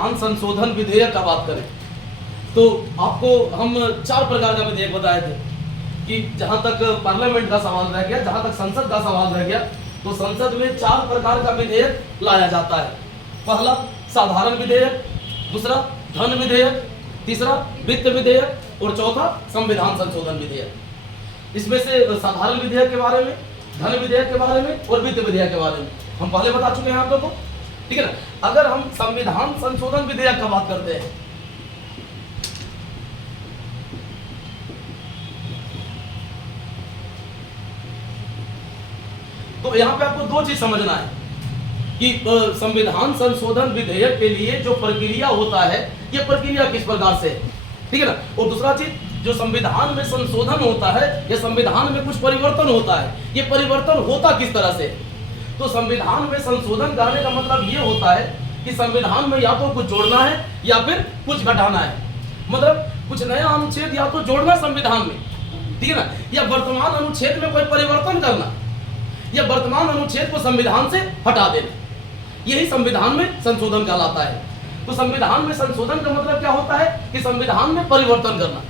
संविधान संशोधन विधेयक का बात करें तो आपको हम 4 प्रकार का विधेयक बताए थे कि जहां तक पार्लियामेंट का सवाल रह गया, जहां तक संसद का सवाल रह गया, तो संसद में 4 प्रकार का विधेयक लाया जाता है। पहला साधारण विधेयक, दूसरा धन विधेयक, तीसरा वित्त विधेयक और चौथा संविधान संशोधन विधेयक। इसमें से साधारण विधेयक के बारे में, धन विधेयक के बारे में और वित्त विधेयक के बारे में हम पहले बता चुके हैं आप लोगों को, ठीक है ना। अगर हम संविधान संशोधन विधेयक का बात करते हैं तो यहां पे आपको 2 चीज समझना है कि संविधान संशोधन विधेयक के लिए जो प्रक्रिया होता है ये प्रक्रिया किस प्रकार से है, ठीक है ना। और दूसरा चीज, जो संविधान में संशोधन होता है या संविधान में कुछ परिवर्तन होता है, ये परिवर्तन होता किस तरह से। तो संविधान में संशोधन करने का मतलब ये होता है कि संविधान में या तो कुछ जोड़ना है या फिर कुछ घटाना है। मतलब कुछ नया अनुच्छेद या तो जोड़ना संविधान में, ठीक है ना, या वर्तमान अनुच्छेद में कोई परिवर्तन करना या वर्तमान अनुच्छेद को संविधान से हटा देना, यही संविधान में संशोधन कहलाता है। तो संविधान में संशोधन का मतलब क्या होता है कि संविधान में परिवर्तन करना,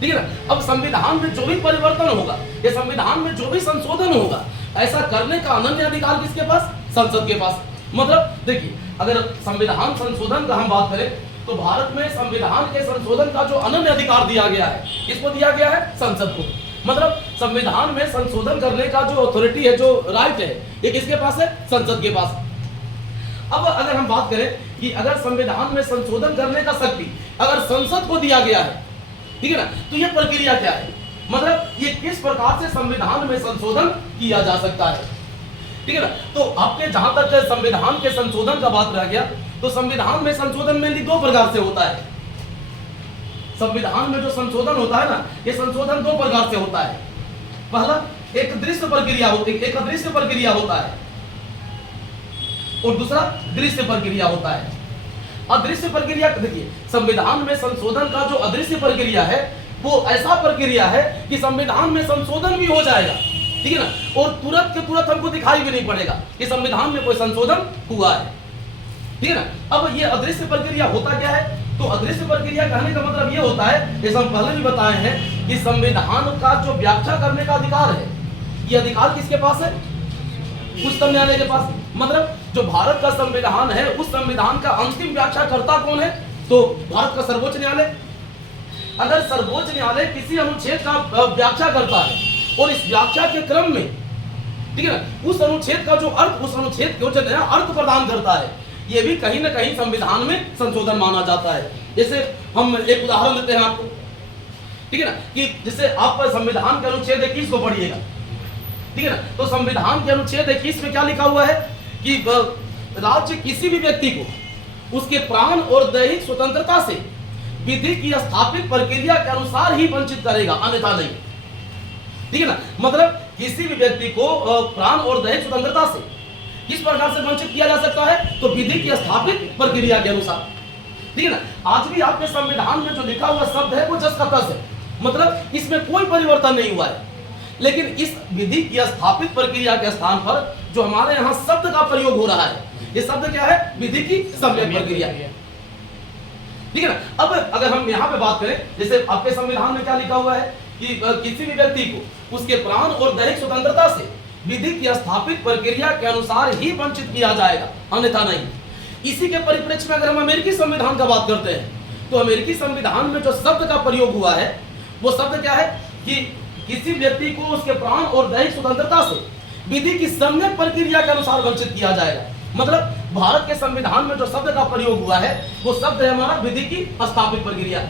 ठीक है ना। अब संविधान में जो भी परिवर्तन होगा या संविधान में जो भी संशोधन होगा, ऐसा करने का अनन्य अधिकार किसके पास, संसद के पास। मतलब देखिए, अगर संविधान संशोधन का हम बात करें तो भारत में संविधान के संशोधन का जो अनन्य अधिकार दिया गया है, किसको दिया गया है, संसद को। मतलब संविधान में संशोधन करने का जो अथॉरिटी है, जो राइट है, ये किसके पास है, संसद के पास। अब अगर हम बात करें कि अगर संविधान में संशोधन करने का शक्ति अगर संसद को दिया गया है, ठीक है ना, तो ये प्रक्रिया क्या है, मतलब ये किस प्रकार से संविधान में संशोधन किया जा सकता है, ठीक है ना। तो आपके जहां तक संविधान के संशोधन का बात रह गया, तो संविधान में संशोधन मेनली 2 प्रकार से होता है। संविधान में जो संशोधन होता है ना, ये संशोधन 2 प्रकार से होता है। पहला एक दृश्य प्रक्रिया होती है, एक अदृश्य प्रक्रिया होता है, और दूसरा दृश्य प्रक्रिया होता है। अदृश्य प्रक्रिया, देखिए संविधान में संशोधन का जो अदृश्य प्रक्रिया है वो ऐसा प्रक्रिया है कि संविधान में संशोधन भी हो जाएगा, ठीक है ना, और तुरंत के तुरंत हमको दिखाई भी नहीं पड़ेगा कि संविधान में कोई संशोधन हुआ है, ठीक है ना। अब ये अदृश्य प्रक्रिया होता क्या है, तो अदृश्य प्रक्रिया कहने का मतलब ये होता है, जैसे हम पहले भी बताए हैं कि संविधान का जो व्याख्या करने का अधिकार है, ये अधिकार किसके पास है, उच्चतम न्यायालय के पास। मतलब जो भारत का संविधान है, उस संविधान का अंतिम व्याख्याकर्ता कौन है, तो भारत का सर्वोच्च न्यायालय। अगर सर्वोच्च न्यायालय किसी अनुच्छेद का व्याख्या करता है और इस व्याख्या के क्रम में, ठीक है ना, उस अनुच्छेद का जो अर्थ, उस अनुच्छेद को जो नया अर्थ प्रदान करता है, ये भी कहीं ना कहीं संविधान में संशोधन माना जाता है। जैसे हम एक उदाहरण देते हैं आपको, ठीक है ना, कि जैसे आप संविधान के अनुच्छेद 21 को पढ़िएगा, ठीक है ना, तो संविधान के अनुच्छेद 21 में क्या लिखा हुआ है कि राज्य किसी भी व्यक्ति को उसके प्राण और दैहिक स्वतंत्रता से विधि की स्थापित प्रक्रिया के अनुसार ही वंचित करेगा, अन्यथा नहीं, ठीक है ना। मतलब किसी भी व्यक्ति को प्राण और दैहिक स्वतंत्रता से किस प्रकार से वंचित किया जा सकता है, तो विधि की स्थापित प्रक्रिया के अनुसार, ठीक है ना। आज भी आपके संविधान में जो लिखा हुआ शब्द है वो जस का तस है, मतलब इसमें कोई परिवर्तन नहीं हुआ है। लेकिन इस विधि की स्थापित प्रक्रिया के स्थान पर जो हमारे यहाँ शब्द का प्रयोग हो रहा है, ये शब्द क्या है, विधि की सम्यक प्रक्रिया, ठीक है ना। अब अगर हम यहाँ पे बात करें, जैसे आपके संविधान में क्या लिखा हुआ है कि किसी भी व्यक्ति को उसके प्राण और दैहिक स्वतंत्रता से विधि की स्थापित प्रक्रिया के अनुसार ही वंचित किया जाएगा, अन्यथा नहीं। इसी के परिप्रेक्ष्य में अगर हम अमेरिकी संविधान का बात करते हैं, तो अमेरिकी संविधान में जो शब्द का प्रयोग हुआ है वो शब्द क्या है कि किसी व्यक्ति को उसके प्राण और दैहिक स्वतंत्रता से विधि की सम्यक प्रक्रिया के अनुसार वंचित किया जाएगा। मतलब भारत के संविधान में जो शब्द का प्रयोग हुआ है वो शब्द है हमारा विधि की स्थापित प्रक्रिया।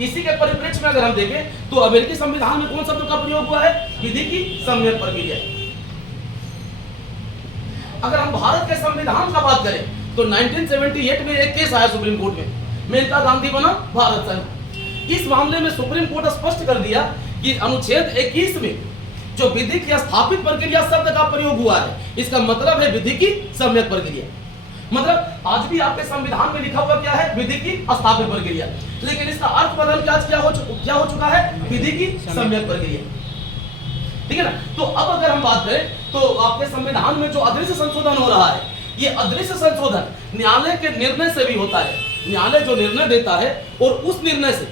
इसी के परिप्रेक्ष्य में अगर हम देखें तो अमेरिकी संविधान में कौन शब्द का प्रयोग हुआ है, विधि की सम्यक प्रक्रिया। अगर हम भारत के संविधान का बात करें तो 1978 में एक केस आया सुप्रीम कोर्ट में, मेनका गांधी बना भारत संघ। इस मामले में सुप्रीम कोर्ट स्पष्ट कर दिया कि अनुच्छेद 21 में जो विधि की स्थापित प्रक्रिया शब्द का प्रयोग हुआ है, इसका मतलब है विधि की सम्यक प्रक्रिया। मतलब आज भी आपके संविधान में लिखा हुआ क्या है, विधि की स्थापित प्रक्रिया, लेकिन इसका अर्थ बदल के आज क्या हो चुका है, विधि की सम्यक प्रक्रिया, ठीक है ना। तो अब अगर हम बात करें तो आपके संविधान में जो अदृश्य संशोधन हो रहा है, ये अदृश्य संशोधन न्यायालय के निर्णय से भी होता है। न्यायालय जो निर्णय देता है और उस निर्णय से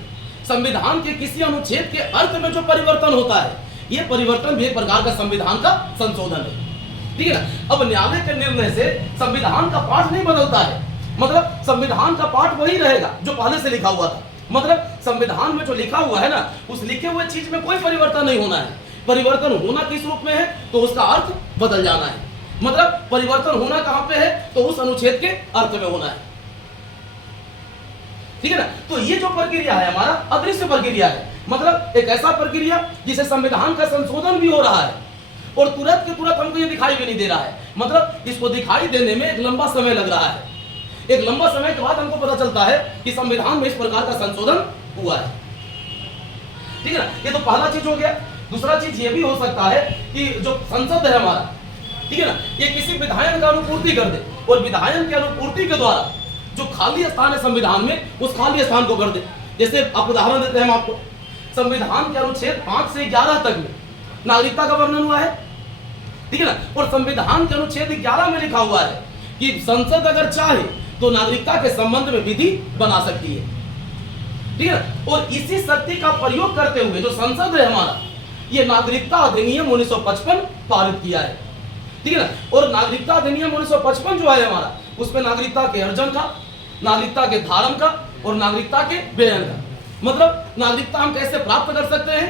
संविधान के किसी अनुच्छेद के अर्थ में जो परिवर्तन होता है, यह परिवर्तन भी एक प्रकार का संविधान का संशोधन है। ठीक है ना। अब न्यायालय के निर्णय से संविधान का पाठ नहीं बदलता है, मतलब संविधान का पाठ वही रहेगा जो पहले से लिखा हुआ था। मतलब संविधान में जो लिखा हुआ है ना, उस लिखे हुए चीज में कोई परिवर्तन नहीं होना है। परिवर्तन होना किस रूप में है, तो उसका अर्थ बदल जाना है। मतलब परिवर्तन होना कहां पे है, तो उस अनुच्छेद के अर्थ में होना है। ठीक है ना। तो ये जो प्रक्रिया है हमारा अदृश्य प्रक्रिया है, मतलब एक ऐसा प्रक्रिया जिसे संविधान का संशोधन भी हो रहा है और तुरंत के तुरंत हमको ये दिखाई भी नहीं दे रहा है। मतलब इसको दिखाई देने में एक लंबा समय लग रहा है। एक लंबा समय के बाद हमको पता चलता है कि संविधान में इस प्रकार का संशोधन हुआ है। ठीक है ना। ये तो पहला चीज हो गया। दूसरा चीज ये भी हो सकता है कि जो संसद है हमारा, ठीक है ना, ये किसी विधायन का अनुपूर्ति कर दे और विधायन के अनुपूर्ति के द्वारा जो खाली स्थान है संविधान में, उस खाली स्थान को भर दे। जैसे आप उदाहरण देते हैं हम आपको, संविधान के अनुच्छेद 5 से 11 तक में नागरिकता का वर्णन हुआ है। ठीक है ना। और संविधान के अनुच्छेद 11 में लिखा हुआ है कि संसद अगर चाहे तो नागरिकता के संबंध में विधि बना सकती है। ठीक है ना। और इसी शक्ति का प्रयोग करते हुए जो संसद है हमारा, ये नागरिकता अधिनियम 1955 पारित किया है। ठीक है ना। और नागरिकता अधिनियम 1955 जो है हमारा, उसमें नागरिकता के अर्जन का, नागरिकता के धारण का और नागरिकता के व्ययन का, मतलब नागरिकता हम कैसे प्राप्त कर सकते हैं,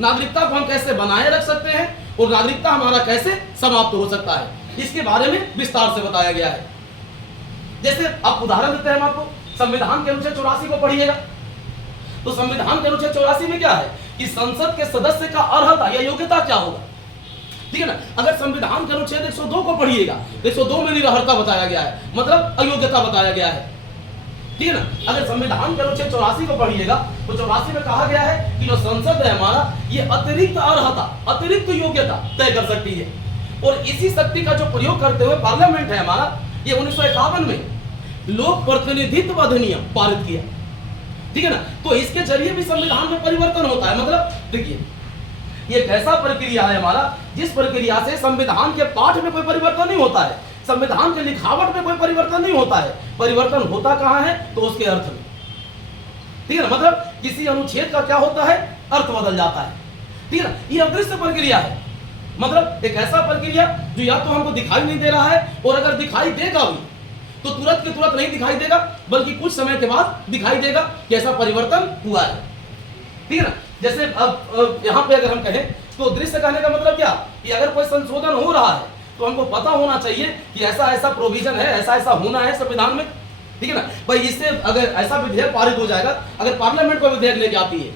नागरिकता को हम कैसे बनाए रख सकते हैं और नागरिकता हमारा कैसे समाप्त हो सकता है, इसके बारे में विस्तार से बताया गया है। जैसे आप उदाहरण देते हैं हम आपको, संविधान के अनुच्छेद 84 को पढ़िएगा, तो संविधान के अनुच्छेद 84 में क्या है कि संसद के सदस्य का अर्हता या योग्यता क्या होगा। ठीक है ना। अगर संविधान के अनुच्छेद 102 को पढ़िएगा तो 102 में निरर्हता बताया गया है, मतलब अयोग्यता बताया गया है। ठीक है ना। अगर संविधान के अनुच्छेद 84 को पढ़िएगा तो 84 में कहा गया है कि जो संसद है हमारा, ये अतिरिक्त अर्हता, अतिरिक्त योग्यता तय कर सकती है। और इसी शक्ति का जो प्रयोग करते हुए पार्लियामेंट है हमारा, ये 1951 में लोक प्रतिनिधित्व अधिनियम पारित किया। ठीक है ना। तो इसके जरिए भी संविधान में परिवर्तन होता है। मतलब देखिए, ये एक ऐसा प्रक्रिया है हमारा जिस प्रक्रिया से संविधान के पाठ में कोई परिवर्तन नहीं होता है, संविधान के लिखावट में कोई परिवर्तन नहीं होता है। परिवर्तन होता कहां है, तो उसके अर्थ में। ठीक है ना। मतलब किसी अनुच्छेद का क्या होता है, अर्थ बदल जाता है। ठीक है ना। ये अदृश्य प्रक्रिया है, मतलब एक ऐसा प्रक्रिया जो या तो हमको दिखाई नहीं दे रहा है, और अगर दिखाई देगा भी तो तुरंत के तुरंत नहीं दिखाई देगा, बल्कि कुछ समय के बाद दिखाई देगा कि ऐसा परिवर्तन हुआ है। ठीक है ना। जैसे अब यहाँ पे अगर हम कहें तो दृश्य कहने का मतलब क्या, कि अगर कोई संशोधन हो रहा है तो हमको पता होना चाहिए कि ऐसा ऐसा प्रोविजन है, ऐसा ऐसा होना है संविधान में। ठीक है ना भाई। इससे अगर ऐसा विधेयक पारित हो जाएगा, अगर पार्लियामेंट को विधेयक लेके आती है,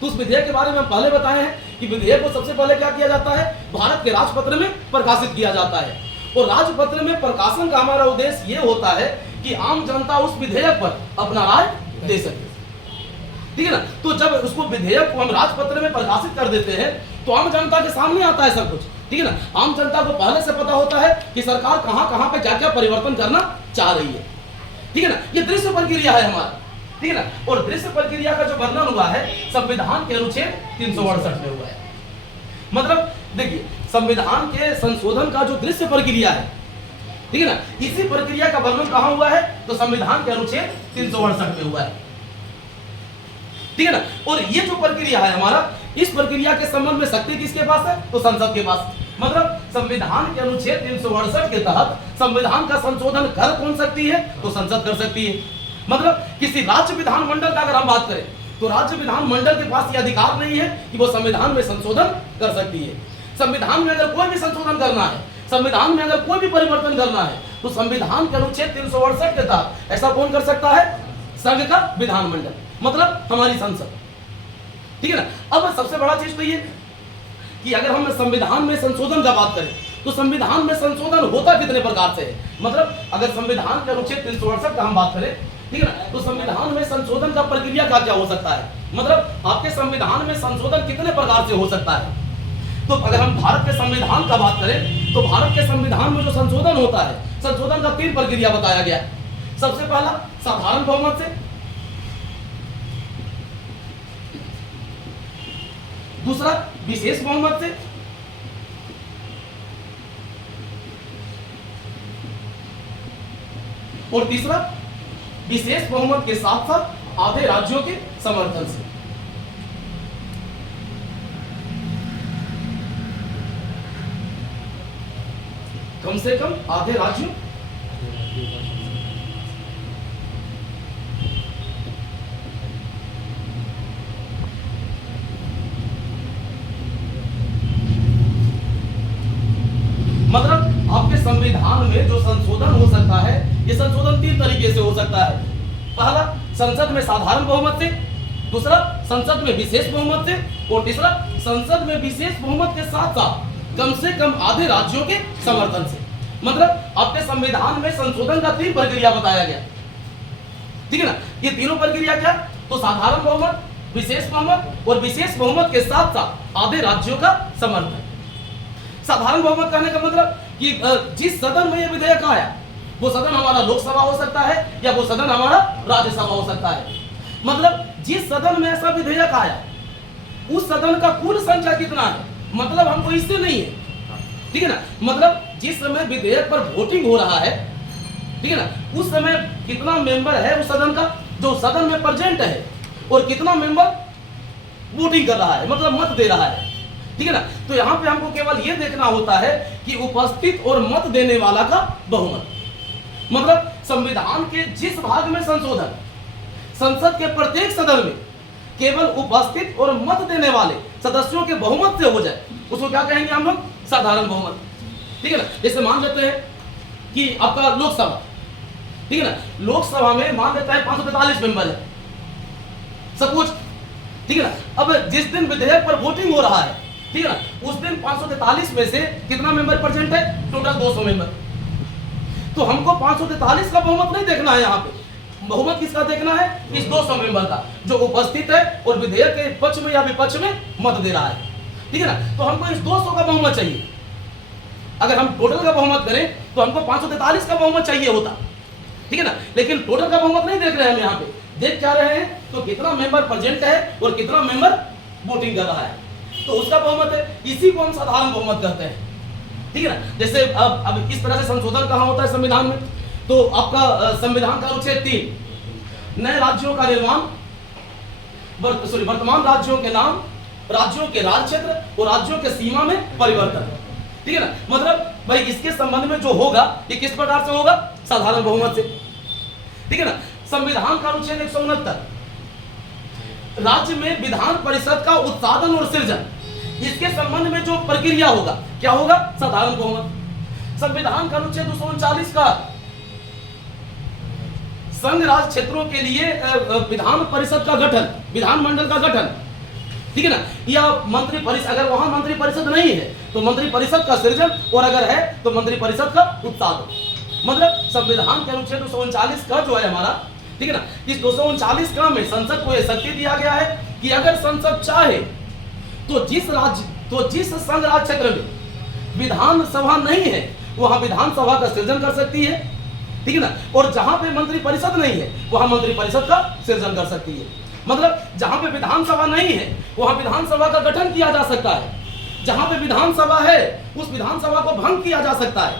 तो उस विधेयक के बारे में हम पहले बताए हैं कि विधेयक को सबसे पहले क्या किया जाता है, भारत के राजपत्र में प्रकाशित किया जाता है। और राजपत्र में प्रकाशन का हमारा उद्देश्य ये होता है कि आम जनता उस विधेयक पर अपना राय दे सके। ठीक है ना। तो जब उसको विधेयक को हम राजपत्र में प्रकाशित कर देते हैं तो आम जनता के सामने आता है सब कुछ। ठीक है ना। आम जनता को पहले से पता होता है कि सरकार कहां कहां पे क्या क्या परिवर्तन करना चाह रही है। ठीक है ना। ये दृश्य प्रक्रिया है हमारा। ठीक है ना। और दृश्य प्रक्रिया का जो वर्णन हुआ है संविधान के अनुच्छेद 368 में हुआ है। मतलब देखिए, संविधान के संशोधन का जो दृश्य प्रक्रिया है, ठीक है ना, इसी प्रक्रिया का वर्णन कहां हुआ है, तो संविधान के अनुच्छेद 368 में हुआ है। ठीक है ना। और ये जो प्रक्रिया है हमारा, इस प्रक्रिया के संबंध में शक्ति किसके पास है, तो संसद के पास। मतलब संविधान के अनुच्छेद 368 के तहत संविधान का संशोधन कर कौन सकती है, तो संसद कर सकती है। मतलब किसी राज्य विधानमंडल का अगर हम बात करें तो राज्य विधानमंडल के पास ये अधिकार नहीं है कि वो संविधान में संशोधन कर सकती है। संविधान में अगर कोई भी संशोधन करना है, संविधान में अगर कोई भी परिवर्तन करना है, तो संविधान के अनुच्छेद 368 के तहत ऐसा कौन कर सकता है, संघ का विधानमंडल, मतलब हमारी संसद। ठीक है ना। अब सबसे बड़ा चीज तो ये कि अगर हम संविधान में संशोधन का बात करें तो संविधान में संशोधन होता कितने प्रकार से है। मतलब अगर संविधान के अनुच्छेद 368 का हम बात करें, ठीक है ना, तो संविधान में संशोधन का प्रक्रिया क्या क्या हो सकता है, मतलब आपके संविधान में संशोधन कितने प्रकार से हो सकता है। तो अगर हम भारत के संविधान का बात करें तो भारत के संविधान में जो संशोधन होता है, संशोधन का 3 प्रक्रिया बताया गया है। सबसे पहला साधारण बहुमत से, दूसरा विशेष बहुमत से, और तीसरा विशेष बहुमत के साथ साथ आधे राज्यों के समर्थन से। कम से कम आधे राज्यों मतलब आपके संविधान में जो संशोधन हो सकता है, ये संशोधन 3 तरीके से हो सकता है। पहला, संसद में साधारण बहुमत से, दूसरा संसद में विशेष बहुमत से, और तीसरा संसद में विशेष बहुमत के साथ साथ कम से कम आधे राज्यों के समर्थन से। मतलब आपके संविधान में संशोधन का 3 प्रक्रिया बताया गया, ठीक है ना। ये तीनों प्रक्रिया क्या? तो साधारण बहुमत, विशेष बहुमत और विशेष बहुमत के साथ साथ आधे राज्यों का समर्थन। साधारण बहुमत कहने का मतलब कि जिस सदन में ये विधेयक आया वो सदन हमारा लोकसभा हो सकता है या वो सदन हमारा राज्यसभा हो सकता है। मतलब जिस सदन में ऐसा विधेयक आया उस सदन का कुल संख्या कितना है, मतलब हमको इससे नहीं है, ठीक है ना। मतलब जिस समय विधेयक पर वोटिंग हो रहा है, ठीक है ना, उस समय कितना मेंबर है उस सदन का जो सदन में प्रेजेंट है और कितना मेंबर वोटिंग कर रहा है, मतलब मत दे रहा है, ठीक है ना। तो यहाँ पे हमको केवल ये देखना होता है कि उपस्थित और मत देने वाला का बहुमत। मतलब संविधान के जिस भाग में संशोधन संसद के प्रत्येक सदन में केवल उपस्थित और मत देने वाले सदस्यों के बहुमत से हो जाए उसको क्या कहेंगे हम लोग? साधारण बहुमत, ठीक है ना। जैसे मान लेते हैं कि आपका लोकसभा, ठीक है ना, लोकसभा में मान लेता है 543 मेंबर है सपोज, ठीक है ना। अब जिस दिन विधेयक पर वोटिंग हो रहा है, ठीक है ना, उस दिन 543 में से कितना मेंबर प्रेजेंट है? Total 200 member. तो हमको 543 का बहुमत नहीं देखना है, यहाँ पे बहुमत किसका देखना है? इस 200 मेंबर का जो उपस्थित है और विधेयक के पक्ष में या विपक्ष में मत दे रहा है, ठीक है ना। तो हमको इस 200 का बहुमत चाहिए। अगर हम टोटल का बहुमत करें तो हमको 543 का बहुमत चाहिए होता, ठीक है ना। लेकिन टोटल का बहुमत नहीं देख रहे हैं हम, यहाँ पे देख क्या रहे हैं? तो कितना मेंबर प्रेजेंट है और कितना मेंबर वोटिंग कर रहा है, तो उसका बहुमत है। इसी को हम साधारण बहुमत कहते हैं, ठीक है ना। जैसे अब इस तरह से संशोधन कहाँ होता है संविधान में? तो आपका संविधान का अनुच्छेद 3 नए राज्यों का निर्माण, वर्तमान राज्यों के नाम, राज्यों के राज्य क्षेत्र और राज्यों के सीमा में परिवर्तन, ठीक है ना। मतलब भाई इसके संबंध में जो होगा ये किस प्रकार से होगा? साधारण बहुमत से, ठीक है ना। संविधान का अनुच्छेद 169 राज्य में विधान परिषद का उत्साधन और सृजन, इसके संबंध में जो प्रक्रिया होगा क्या होगा? साधारण बहुमत। संविधान का अनुच्छेद 239 का संघ राज्य क्षेत्रों के लिए विधान परिषद का गठन, विधानमंडल का गठन, ठीक है ना, या मंत्री परिषद, अगर वहां मंत्री परिषद नहीं है तो मंत्री परिषद का सृजन, और अगर है तो मंत्री परिषद का उत्साधन। मतलब संविधान के अनुच्छेद 239 का जो है हमारा, ठीक है ना, इस 239 का में संसद को यह शक्ति दिया गया है कि अगर संसद चाहे तो जिस संघ राज्य क्षेत्र में विधानसभा नहीं है वहां विधानसभा का सृजन कर सकती है, ठीक है ना। और जहां पे मंत्री परिषद नहीं है वहां मंत्री परिषद का सृजन कर सकती है। मतलब जहां पे विधानसभा नहीं है वहां विधानसभा का गठन किया जा सकता है, जहां पे विधानसभा है उस विधानसभा को भंग किया जा सकता है,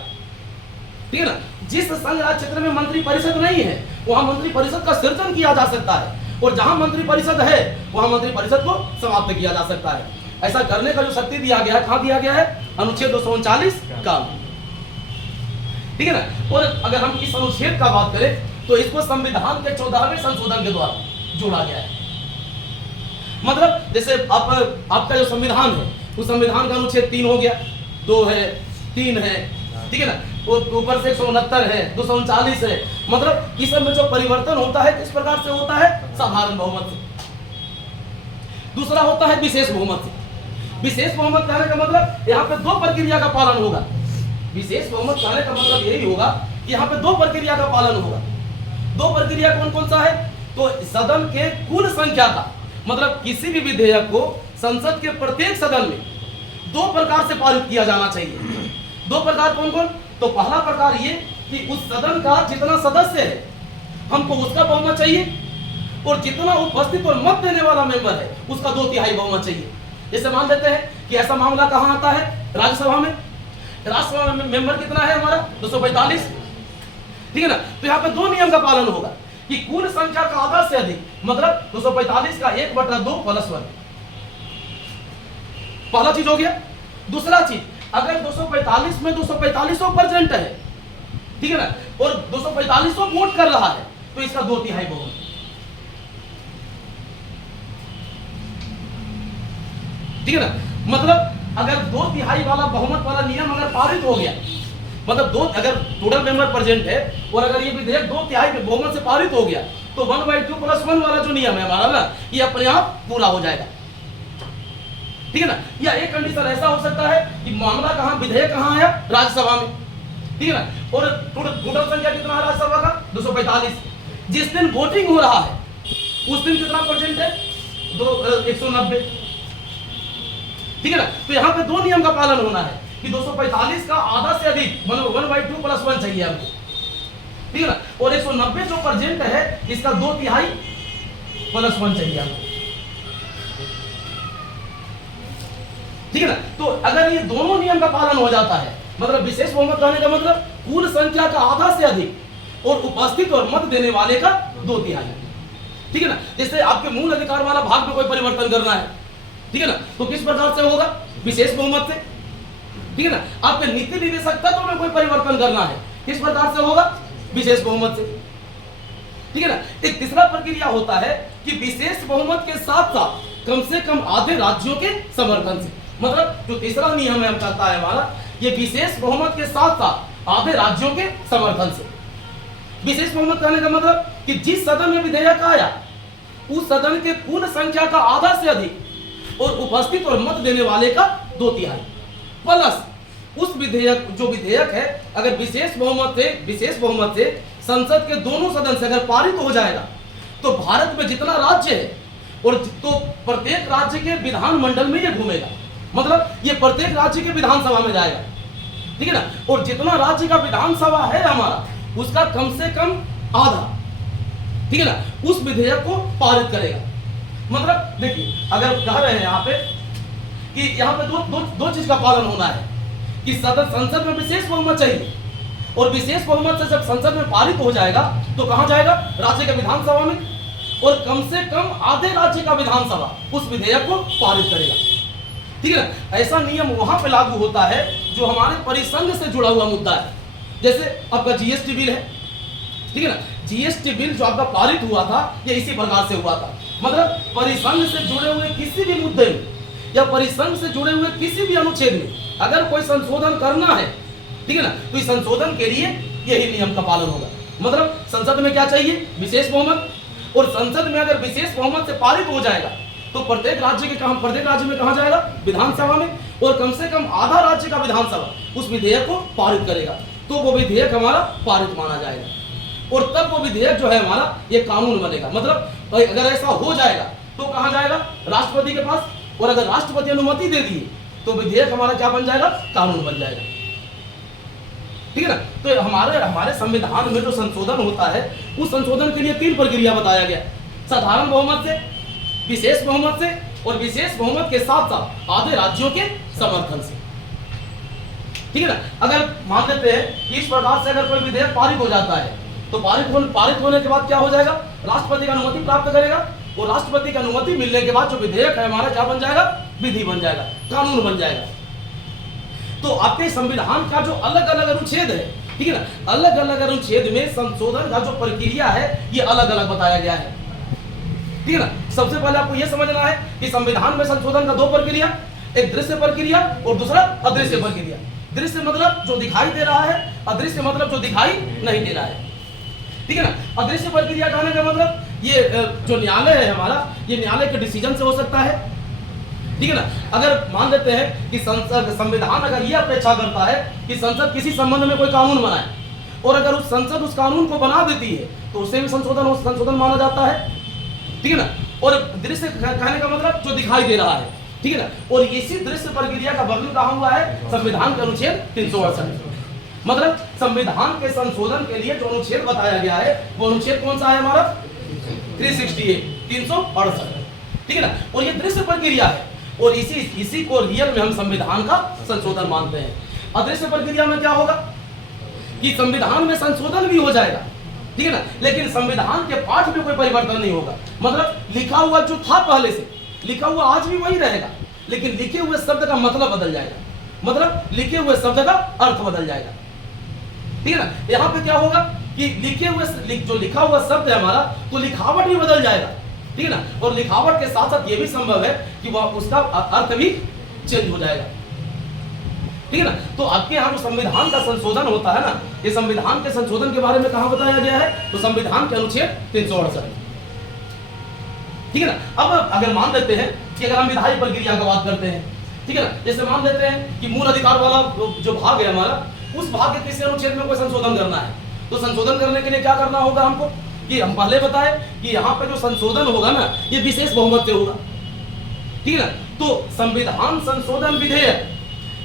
ठीक है ना। जिस संघ राज्य क्षेत्र में मंत्री परिषद नहीं है वहां मंत्री परिषद का सृजन किया जा सकता है, और जहां मंत्री परिषद है वहां मंत्री परिषद को समाप्त किया जा सकता है। ऐसा करने का जो शक्ति दिया गया है, कहां दिया गया है? अनुच्छेद 239 का, ठीक है ना। और अगर हम इस अनुच्छेद का बात करें तो इसको संविधान के 14वें संशोधन के द्वारा जोड़ा गया है। मतलब जैसे आपका जो संविधान है उस संविधान का अनुच्छेद 3 हो गया, 2 है, 3 है, ठीक है ना, ऊपर से 169 है, 239 है। मतलब इस सब में जो परिवर्तन होता है किस प्रकार से होता है? साधारण बहुमत से। दूसरा होता है विशेष बहुमत से। विशेष बहुमत कहने का मतलब यहाँ पे 2 प्रक्रिया का पालन होगा। विशेष बहुमत कहने का मतलब यही होगा कि यहाँ पे 2 प्रक्रिया का पालन होगा। 2 प्रक्रिया कौन कौन सा है? तो सदन के कुल संख्या का, मतलब किसी भी विधेयक को संसद के प्रत्येक सदन में 2 प्रकार से पारित किया जाना चाहिए। 2 प्रकार कौन कौन? तो पहला प्रकार ये कि उस सदन का जितना सदस्य है हमको उसका बहुमत चाहिए, और जितना उपस्थित और मत देने वाला मेंबर है उसका 2/3 बहुमत चाहिए। जैसे मान लेते हैं कि ऐसा मामला कहाँ आता है? राज्यसभा में। राज्यसभा में मेंबर कितना है हमारा? 245, ठीक है ना। तो यहाँ पे दो नियम का पालन होगा कि कुल संख्या का आधा से अधिक, मतलब 245 का 1/2 + 1, पहला चीज हो गया। दूसरा चीज, अगर 245 में 245% है, ठीक है ना, और 245 वोट कर रहा है, तो इसका 2/3 बहुमत। ठीक है ना, मतलब अगर 2/3 वाला बहुमत वाला नियम अगर पारित हो गया, मतलब अगर टोटल मेंबर प्रेजेंट है और अगर ये विधेयक 2/3 में बहुमत से पारित हो गया, तो 1/2 + 1 वाला जो नियम है हमारा ना, ये अपने आप पूरा हो जाएगा। ठीक है ना। या एक कंडीशन ऐसा हो सकता है कि मामला कहां, विधेयक कहां आया, राज्यसभा में, ठीक है ना, और टोटल संख्या कितना है राज्यसभा का, 245। जिस दिन वोटिंग हो रहा है उस दिन कितना परसेंट है, 190। ठीक है ना। तो यहाँ पे दो नियम का पालन होना है कि 245 का आधा से अधिक, मतलब 1/2 + 1 चाहिए हमको, ठीक है ना, और 190 जो परसेंट है इसका 2/3 + 1 चाहिए हमको। ठीक है ना। तो अगर ये दोनों नियम का पालन हो जाता है, मतलब विशेष बहुमत कहने का मतलब कुल संख्या का आधा से अधिक और उपस्थित और मत देने वाले का 2/3। ठीक है ना। जैसे आपके मूल अधिकार वाला भाग में कोई परिवर्तन करना है, ठीक है ना, तो किस प्रकार से होगा, विशेष बहुमत से। ठीक है ना। आपके नीति निर्देशक तत्व में कोई परिवर्तन करना है, किस प्रकार से होगा, विशेष बहुमत से। ठीक है ना। एक तीसरा प्रक्रिया होता है कि विशेष बहुमत के साथ साथ कम से कम आधे राज्यों के समर्थन से, मतलब जो तीसरा नियम है हम कहता है हमारा, ये विशेष बहुमत के साथ साथ आधे राज्यों के समर्थन से। विशेष बहुमत कहने का मतलब कि जिस सदन में विधेयक आया उस सदन के कुल संख्या का आधा से अधिक और उपस्थित और मत देने वाले का 2/3 प्लस उस विधेयक, जो विधेयक है अगर विशेष बहुमत से संसद के दोनों सदन से अगर पारित हो जाएगा, तो भारत में जितना राज्य है और तो प्रत्येक राज्य के विधानमंडल में ये घूमेगा, मतलब ये प्रत्येक राज्य के विधानसभा में जाएगा। ठीक है ना। और जितना राज्य का विधानसभा है हमारा, उसका कम से कम आधा, ठीक है ना, उस विधेयक को पारित करेगा। मतलब देखिए, अगर कह रहे हैं यहाँ पे कि यहाँ पे दो चीज का पालन होना है कि संसद में विशेष बहुमत चाहिए, और विशेष बहुमत से जब संसद में पारित हो जाएगा तो कहां जाएगा, राज्य के विधानसभा में, और कम से कम आधे राज्य का विधानसभा उस विधेयक को पारित करेगा। ठीक है ना। ऐसा नियम वहां पे लागू होता है जो हमारे परिसंघ से जुड़ा हुआ मुद्दा है। जैसे आपका जीएसटी बिल है, ठीक है ना, जीएसटी बिल जो आपका पारित हुआ था ये इसी प्रकार से हुआ था, मतलब परिसंघ से जुड़े हुए किसी भी मुद्दे में या परिसंघ से जुड़े हुए किसी भी अनुच्छेद में अगर कोई संशोधन करना है, ठीक है ना, तो इस संशोधन के लिए यही नियम का पालन होगा। मतलब संसद में क्या चाहिए, विशेष बहुमत, और संसद में अगर विशेष बहुमत से पारित हो जाएगा तो प्रत्येक राज्य में कहां जाएगा, विधानसभा में, और कम से कम आधा राज्य का विधानसभा उस विधेयक को पारित करेगा, तो वो विधेयक हमारा पारित माना जाएगा, और तब वो विधेयक जो है हमारा ये कानून बनेगा। मतलब अगर ऐसा हो जाएगा तो कहां जाएगा, राष्ट्रपति के पास, और अगर राष्ट्रपति अनुमति दे दिए तो विधेयक हमारा क्या बन जाएगा, कानून बन जाएगा। ठीक है ना। तो हमारे संविधान में जो संशोधन होता है उस संशोधन के लिए 3 प्रक्रिया बताया गया, साधारण बहुमत से, विशेष बहुमत से, और विशेष बहुमत के साथ साथ आधे राज्यों के समर्थन से। ठीक है ना। अगर मान लेते हैं कि इस प्रकार से अगर कोई विधेयक पारित हो जाता है तो पारित होने के बाद क्या हो जाएगा, राष्ट्रपति का अनुमति प्राप्त करेगा, और राष्ट्रपति की अनुमति मिलने के बाद जो विधेयक है हमारा क्या बन जाएगा, विधि बन जाएगा, कानून बन जाएगा। तो आपके संविधान का जो अलग अलग अनुच्छेद है, ठीक है ना, अलग अलग अनुच्छेद में संशोधन का जो प्रक्रिया है ये अलग अलग बताया गया है। ठीक है ना। सबसे पहले आपको यह समझना है कि संविधान में संशोधन का 2 प्रक्रिया, एक दृश्य प्रक्रिया और दूसरा अदृश्य प्रक्रिया। दृश्य मतलब जो दिखाई दे रहा है, अदृश्य मतलब जो दिखाई नहीं दे रहा है। ठीक है ना। अदृश्य प्रक्रिया कहने का मतलब ये जो न्यायालय है हमारा, ये न्यायालय के डिसीजन से हो सकता है। ठीक है ना। अगर मान लेते हैं कि संविधान अगर यह अपेक्षा करता है कि संसद किसी संबंध में कोई कानून बनाए, और अगर उस संसद उस कानून को बना देती है तो उससे भी संशोधन माना जाता है। ठीक है ना। और दृश्य कहने का मतलब जो दिखाई दे रहा है, ठीक है ना। और इसी दृश्य प्रक्रिया का वर्णन कहां हुआ है, संविधान के अनुच्छेद 368। मतलब संविधान के संशोधन के लिए जो अनुच्छेद बताया गया है वो अनुच्छेद कौन सा है हमारा, 368। ठीक है ना। और ये दृश्य प्रक्रिया है, और इसी को रियल में हम संविधान का संशोधन मानते हैं। अदृश्य प्रक्रिया में क्या होगा कि संविधान में संशोधन भी हो जाएगा, ठीक है ना, लेकिन संविधान के पाठ में कोई परिवर्तन नहीं होगा। मतलब लिखा हुआ जो था पहले से, लिखा हुआ आज भी वही रहेगा, लेकिन लिखे हुए शब्द का मतलब बदल जाएगा, मतलब लिखे हुए शब्द का अर्थ बदल जाएगा, ठीक है ना। यहाँ पे क्या होगा कि लिखे हुए जो लिखा हुआ शब्द है हमारा, तो लिखावट भी बदल जाएगा, ठीक है ना, और लिखावट के साथ साथ ये भी संभव है कि वह उसका अर्थ भी चेंज हो जाएगा, ठीक है ना। तो आपके यहाँ जो संविधान का संशोधन होता है ना, ये संविधान के संशोधन के बारे में कहां बताया गया है, तो संविधान के अनुच्छेद 368, ठीक है ना। अब अगर मान लेते हैं कि अगर हम विधायी प्रक्रिया की बात करते हैं, ठीक है ना, जैसे मान लेते हैं कि मूल अधिकार वाला जो भाग है हमारा, उस भाग के किसी अनुच्छेद में कोई संशोधन करना है, तो संशोधन करने के लिए क्या करना होगा हमको, कि हम पहले बताए कि यहाँ पे जो संशोधन होगा ना, ये विशेष बहुमत से होगा, ठीक है ना। तो संविधान संशोधन विधेयक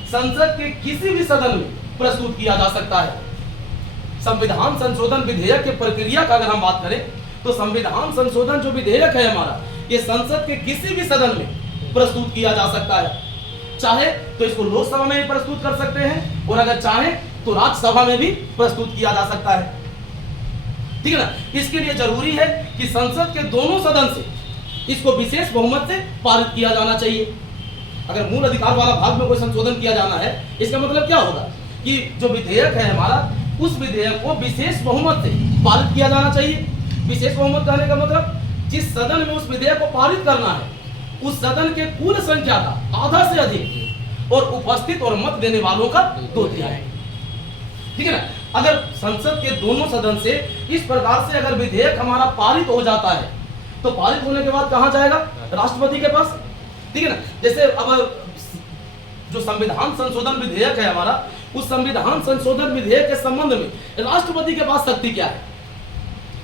संसद के किसी भी सदन में प्रस्तुत किया जा सकता है। संविधान संशोधन विधेयक की प्रक्रिया का अगर हम बात करें, तो संविधान संशोधन जो विधेयक है हमारा, ये संसद के किसी भी सदन में प्रस्तुत किया जा सकता है। चाहे तो इसको लोकसभा में भी प्रस्तुत कर सकते हैं, और अगर चाहे तो राज्यसभा में भी प्रस्तुत किया जा सकता है, ठीक है ना। इसके लिए जरूरी है कि संसद के दोनों सदन से इसको विशेष बहुमत से पारित किया जाना चाहिए। अगर मूल अधिकार वाला भाग में कोई संशोधन किया जाना है, इसका मतलब क्या होगा कि जो विधेयक है हमारा, उस विधेयक को विशेष बहुमत से पारित किया जाना चाहिए। विशेष बहुमत कहने का मतलब जिस सदन में उस विधेयक को पारित करना है, उस सदन के कुल संख्या का आधा से अधिक और उपस्थित और मत देने वालों का 2/3, ठीक है ना। अगर संसद के दोनों सदन से इस प्रकार से अगर विधेयक हमारा पारित हो जाता है, तो पारित होने के बाद कहां जाएगा, राष्ट्रपति के पास, ठीक है ना। जैसे अब जो संविधान संशोधन विधेयक है हमारा, उस संविधान संशोधन विधेयक के संबंध में राष्ट्रपति के पास शक्ति क्या है,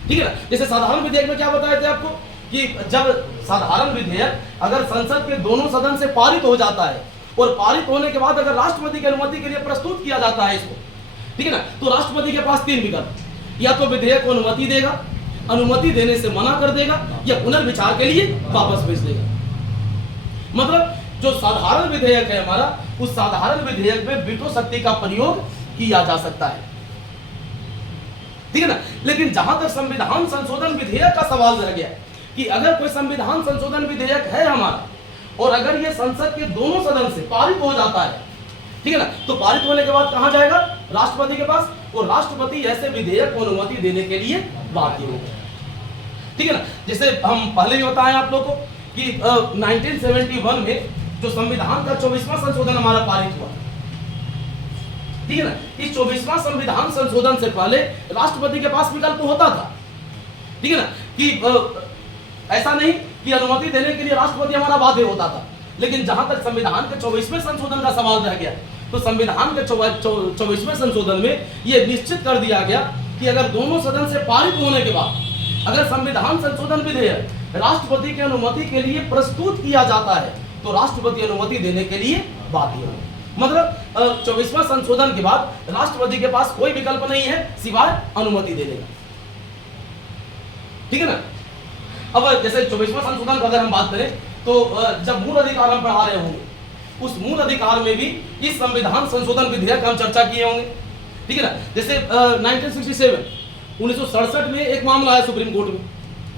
ठीक है ना। जैसे साधारण विधेयक में क्या बताए थे आपको कि जब साधारण विधेयक अगर संसद के दोनों सदन से पारित हो जाता है, और पारित होने के बाद अगर राष्ट्रपति की अनुमति के लिए प्रस्तुत किया जाता है इसको, ठीक है ना, तो राष्ट्रपति के पास 3 विकल्प, या तो विधेयक को अनुमति देगा, अनुमति देने से मना कर देगा, या पुनर्विचार के लिए वापस भेज देगा। मतलब जो साधारण विधेयक है हमारा, उस साधारण विधेयक में वीटो शक्ति का प्रयोग किया जा सकता है, ठीक है ना। लेकिन जहां तक संविधान संशोधन विधेयक का सवाल रह गया कि अगर कोई संविधान संशोधन विधेयक है हमारा, और अगर ये संसद के दोनों सदन से पारित हो जाता है, ठीक है ना, तो पारित होने के बाद कहां जाएगा, राष्ट्रपति के पास, और राष्ट्रपति ऐसे विधेयक को अनुमति देने के लिए बाध्य होगा, ठीक है ना। जैसे हम पहले भी बताएं आप लोगों को कि 1971 में जो संविधान का 24वां संशोधन हमारा पारित हुआ, ठीक है ना, इस 24वां संविधान संशोधन से पहले राष्ट्रपति के पास विकल्प होता था, ठीक है ना, कि ऐसा नहीं कि अनुमति देने के लिए राष्ट्रपति हमारा बाध्य होता था। लेकिन जहां तक संविधान के 24वें संशोधन का सवाल रह गया, तो संविधान के 24वें संशोधन में यह निश्चित कर दिया गया कि अगर दोनों सदन से पारित होने के बाद अगर संविधान संशोधन विधेयक राष्ट्रपति की अनुमति के लिए प्रस्तुत किया जाता है, तो राष्ट्रपति अनुमति देने के लिए बाध्य होगा। मतलब 24वां संशोधन के बाद राष्ट्रपति के पास कोई विकल्प नहीं है सिवाय अनुमति देने का, ठीक है ना। अब जैसे 24वां संशोधन का अगर हम बात करें, तो जब मूल अधिकार हम पढ़ा रहे होंगे, उस मूल अधिकार में भी इस संविधान संशोधन विधेयक हम चर्चा किए होंगे, ठीक है ना। जैसे 1967 में एक मामला है सुप्रीम कोर्ट में,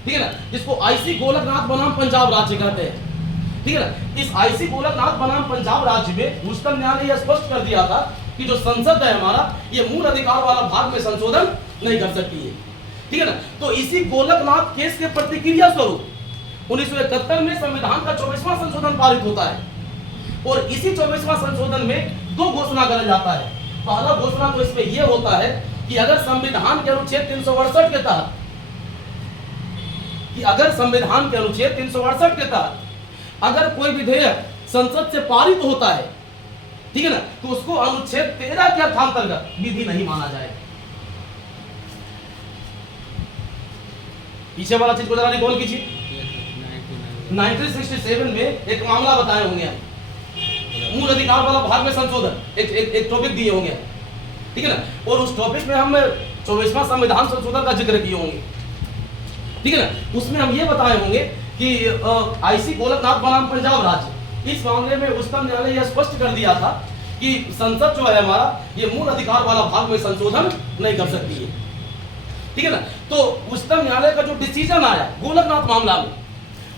ठीक है ना, जिसको आईसी गोलकनाथ बनाम पंजाब राज्य कहते हैं, ठीक है ना। इस आईसी गोलकनाथ बनाम पंजाब राज्य में उच्चतम न्यायालय यह स्पष्ट कर दिया था कि जो संसद है हमारा, ये मूल अधिकार वाला भाग में संशोधन नहीं कर सकती है, ठीक है ना। तो इसी गोलकनाथ केस के प्रतिक्रिया स्वरूप 1971 में संविधान का 24वां संशोधन पारित होता है, और इसी 24वां संशोधन में 2 घोषणा करा जाता है। पहला घोषणा तो इसमें यह होता है कि अगर संविधान के अनुच्छेद 368 के तहत, के तहत अगर कोई विधेयक संसद से पारित होता है, ठीक है ना, तो उसको अनुच्छेद 13 के अर्थांतर्गत विधि नहीं माना जाएगा। पीछे वाला चीज को जरा रिकॉल कीजिए। 1967 में एक मामला बताए होंगे हम, मूल अधिकार वाला भाग में संशोधन, एक टॉपिक दिए होंगे, ठीक है ना, और उस टॉपिक में हम 24वां संविधान संशोधन का जिक्र किए होंगे, ठीक है ना। उसमें हम ये बताए होंगे कि आईसी गोलकनाथ बनाम पंजाब राज्य, इस मामले में उच्चतम न्यायालय यह स्पष्ट कर दिया था कि संसद जो है हमारा ये मूल अधिकार वाला भाग में संशोधन नहीं कर सकती है, ठीक है ना। तो उच्चतम न्यायालय का जो डिसीजन आया गोलकनाथ मामला में,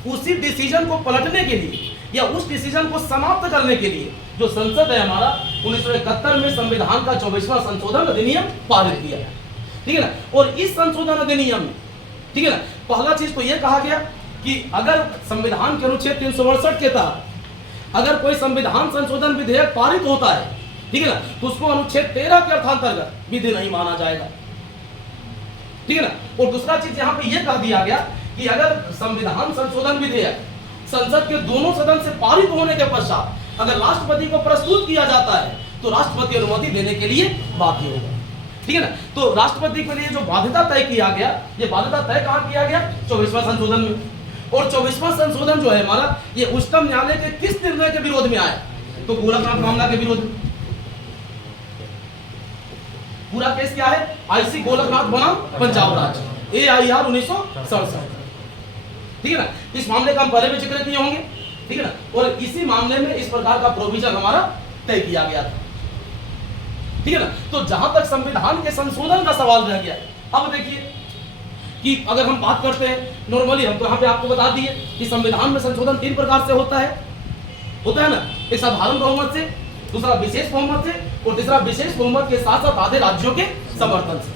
उसी डिसीजन को पलटने के लिए या उस डिसीजन को समाप्त करने के लिए जो संसद है हमारा 1971 में संविधान का 24वां संशोधन अधिनियम पारित किया, ठीक है ना। और इस संशोधन अधिनियम में, ठीक है ना, पहला चीज तो यह कहा गया कि अगर संविधान के अनुच्छेद 368 के तहत अगर कोई संविधान संशोधन विधेयक पारित होता है, ठीक है ना, तो उसको अनुच्छेद 13 के अर्थांतर्गत विधि नहीं माना जाएगा, ठीक है ना। और दूसरा चीज यहाँ पे यह कह दिया गया कि अगर संविधान संशोधन विधेयक संसद के दोनों सदन से पारित होने के पश्चात अगर राष्ट्रपति को प्रस्तुत किया जाता है तो राष्ट्रपति अनुमति देने के लिए बाध्य होगा, ठीक है ना। तो राष्ट्रपति के लिए जो बाध्यता तय किया गया, ये बाध्यता तय कहां किया गया? 24वां संशोधन में। और 24वां संशोधन जो है हमारा ये उच्चतम न्यायालय के किस निर्णय के विरोध में आया? तो गोलकनाथ मामला के विरोध में। पूरा केस क्या है? आईसी गोलकनाथ बनाम पंजाब राज्य, AIR 1967, ठीक है ना। इस मामले का हम पहले भी जिक्र किए होंगे, ठीक है ना। और इसी मामले में इस प्रकार का प्रोविजन हमारा तय किया गया था, ठीक है ना। तो जहां तक संविधान के संशोधन का सवाल रह गया, अब देखिए कि अगर हम बात करते हैं नॉर्मली, हम तो यहाँ पे आपको बता दिए कि संविधान में संशोधन 3 प्रकार से होता है ना। एक साधारण बहुमत से, दूसरा विशेष बहुमत से और तीसरा विशेष बहुमत के साथ साथ आधे राज्यों के समर्थन से,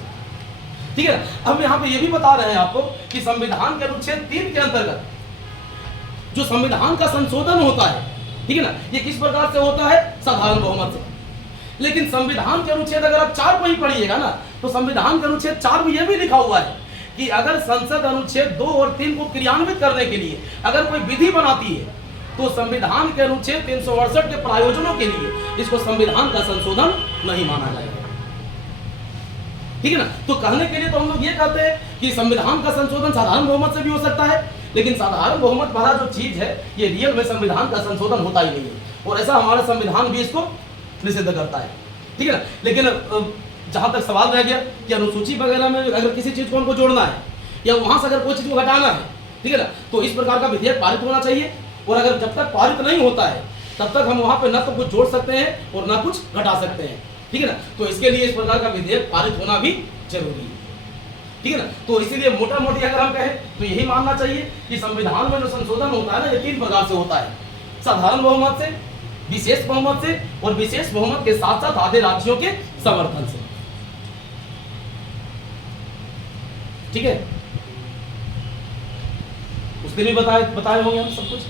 ठीक है ना। अब यहाँ पे ये भी बता रहे हैं आपको कि संविधान के अनुच्छेद 3 के अंतर्गत जो संविधान का संशोधन होता है, ठीक है ना, ये किस प्रकार से होता है? साधारण बहुमत से। लेकिन संविधान के अनुच्छेद अगर आप 4 को ही पढ़िएगा ना, तो संविधान के अनुच्छेद 4 में यह भी लिखा हुआ है कि अगर संसद अनुच्छेद 2 और 3 को क्रियान्वित करने के लिए अगर कोई विधि बनाती है तो संविधान के अनुच्छेद 368 के प्रायोजनों के लिए इसको संविधान का संशोधन नहीं माना जाएगा, ठीक है ना। तो कहने के लिए तो हम लोग ये कहते हैं कि संविधान का संशोधन साधारण बहुमत से भी हो सकता है, लेकिन साधारण बहुमत भरा जो चीज है ये रियल में संविधान का संशोधन होता ही नहीं है, और ऐसा हमारा संविधान भी इसको निषिद्ध करता है, ठीक है ना। लेकिन जहां तक सवाल रह गया कि अनुसूची वगैरह में अगर किसी चीज को हमको जोड़ना है या वहां से अगर कोई चीज को घटाना है, ठीक है ना, तो इस प्रकार का विधेयक पारित होना चाहिए। और अगर जब तक पारित नहीं होता है तब तक हम वहां पे न तो कुछ जोड़ सकते हैं और न कुछ घटा सकते हैं, ठीक है ना। तो इसके लिए इस प्रकार का विधेयक पारित होना भी जरूरी है, ठीक है ना। तो इसीलिए मोटा मोटी अगर हम कहें तो यही मानना चाहिए कि संविधान में जो संशोधन होता है ना, ये 3 प्रकार से होता है, साधारण बहुमत से, विशेष बहुमत से और विशेष बहुमत के साथ साथ आधे राज्यों के समर्थन से, ठीक है। उस दिन भी बताए होंगे हम सब कुछ।